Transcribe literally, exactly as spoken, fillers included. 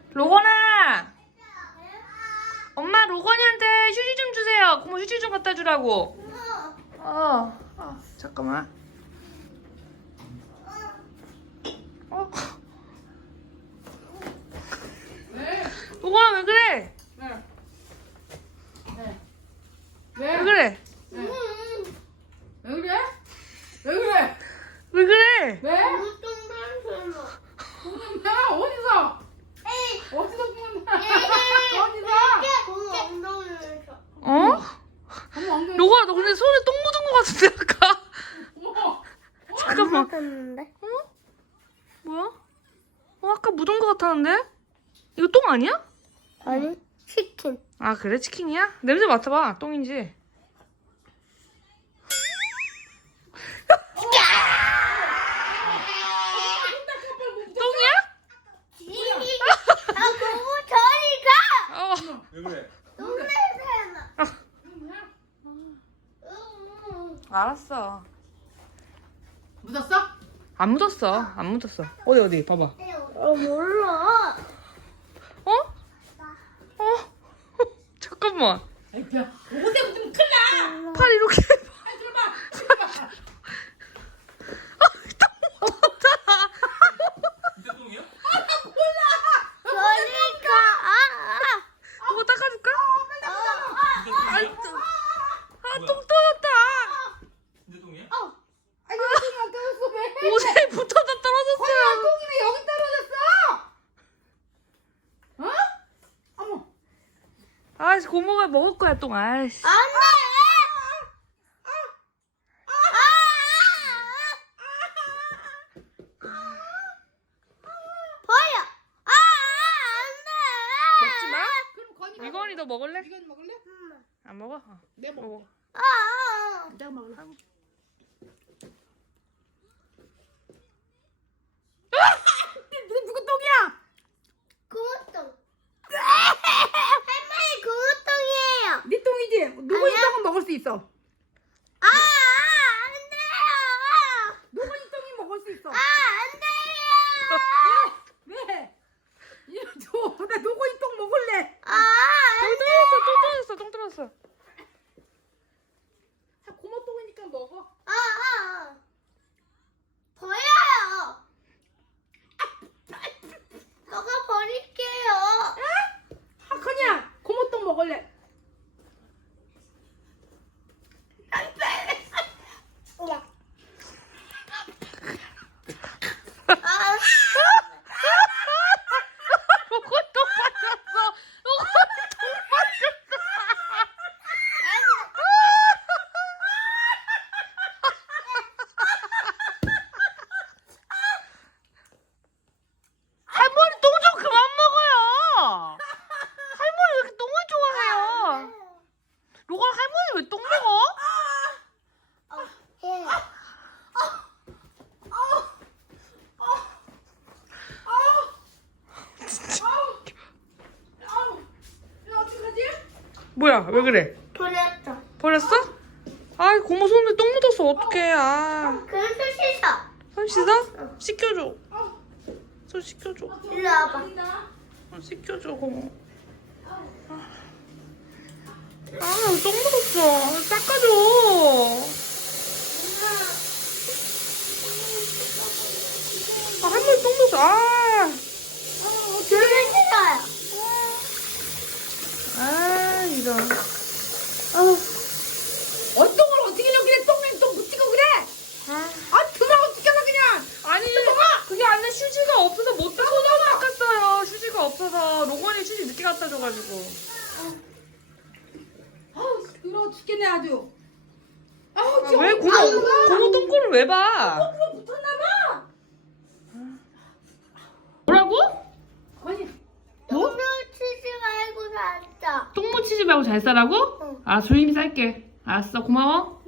로건아! 엄마 로건이한테 휴지 좀 주세요. 고모 휴지 좀 갖다 주라고. 어, 어 잠깐만. 어. 왜? 로건아 왜 그래? 왜? 왜 그래? 왜? 왜 그래? 왜 그래? 왜 그래? 왜? 야 어디서? 어디서 죽는다? 어디서? 어? 어머 엉덩이. 로건아 너 근데 손에 똥 묻은 거 같은데 아까? 어머. 잠깐만. 했는데? 어? 뭐야? 어 아까 묻은 거 같았는데? 이거 똥 아니야? 아니, 치킨. 아 그래? 치킨이야? 냄새 맡아봐. 똥인지. 똥이야? 아, 너무 저리 가! 어. 왜 그래? 너무 냄새나. 알았어. 묻었어? 안 묻었어. 안 묻었어. 어디 어디 봐봐. 어, 몰라. 어? 어? 잠깐만. 아이 야 옷에 묻으면 큰일 나. 팔 이렇게. 아 들어봐. 들어봐. 진짜 똥이야? 저리 가. 아, 이거 닦아줄까? 아. 아, 진짜 아, 똥이야? 똥- 아, 똥 떨어졌다. 진짜 똥이야? 아 이거 똥이 떨어졌어 왜? 옷에 붙어서 아 떨어졌어요. 똥이 왜 여기 떨어졌어? 어? 어머. 아이씨 고모가 먹을 거야 똥. 아이씨. 안 돼! 버려! 아, 먹지 마. 그럼 건이가 미건이 너 먹을래? 이건 먹을래? 안 먹어? 어. 내 먹어. 먹어. 안 돼! 아, 내가 먹을래. 이게 누구 똥이야? 구우똥. 할머니 구우똥이에요. 네 똥이지? 누구 이 똥은 먹을 수 있어. 아, 안 돼요. 누구 이 똥이 먹을 수 있어. 아, 안 돼요. 왜? 이거 줘. 나 누구 이 똥 먹을래. 아, 똥 안 떨어졌어. 똥 떨어졌어. 똥 떨어졌어. 다 고모 똥이니까 먹어. 아, 아. 버려요. 저가 버릴게요. 아, 건이야. 고모 똥 먹을래. 아, 로건 똥 맞았어. 로건 똥 맞았어. 할머니 똥 좀 그만 먹어요. 할머니 왜 이렇게 똥을 좋아해요? 로건 할머니 왜 똥 먹어? 예. 아우. 야, 어떡하지? 뭐야 왜 그래? 버렸어. 버렸어? 아이 고모 손에 똥 묻었어 어떡해. 아. 그래서 씻어. 손 씻어? 씻겨줘. 손 씻겨줘. 일로 와봐. 손 씻겨줘 고모. 아똥 묻었어. 닦아줘. 아 할머니 똥 묻었어. 아. 둘을 씻어요. 아 이런. 언똥을 어떻게 이렇게 똥에 똥 묻히고 그래? 아, 더러워 죽겠어 그냥. 아니 그게 아니라 휴지가 없어서 못 닦고 닦았어요. 휴지가 없어서 로건이 휴지 늦게 갖다 줘가지고. 아우, 더러워 죽겠네 아주. 아우, 아, 왜 고모 고모 똥꼬를 왜 봐? 똥으로 붙었나 봐. 뭐라고? 건이. 똥을 치지 말고 살자. 똥 묻히지 말고 잘 싸라고? 응. 아 조용히 쌀게. 알았어 고마워.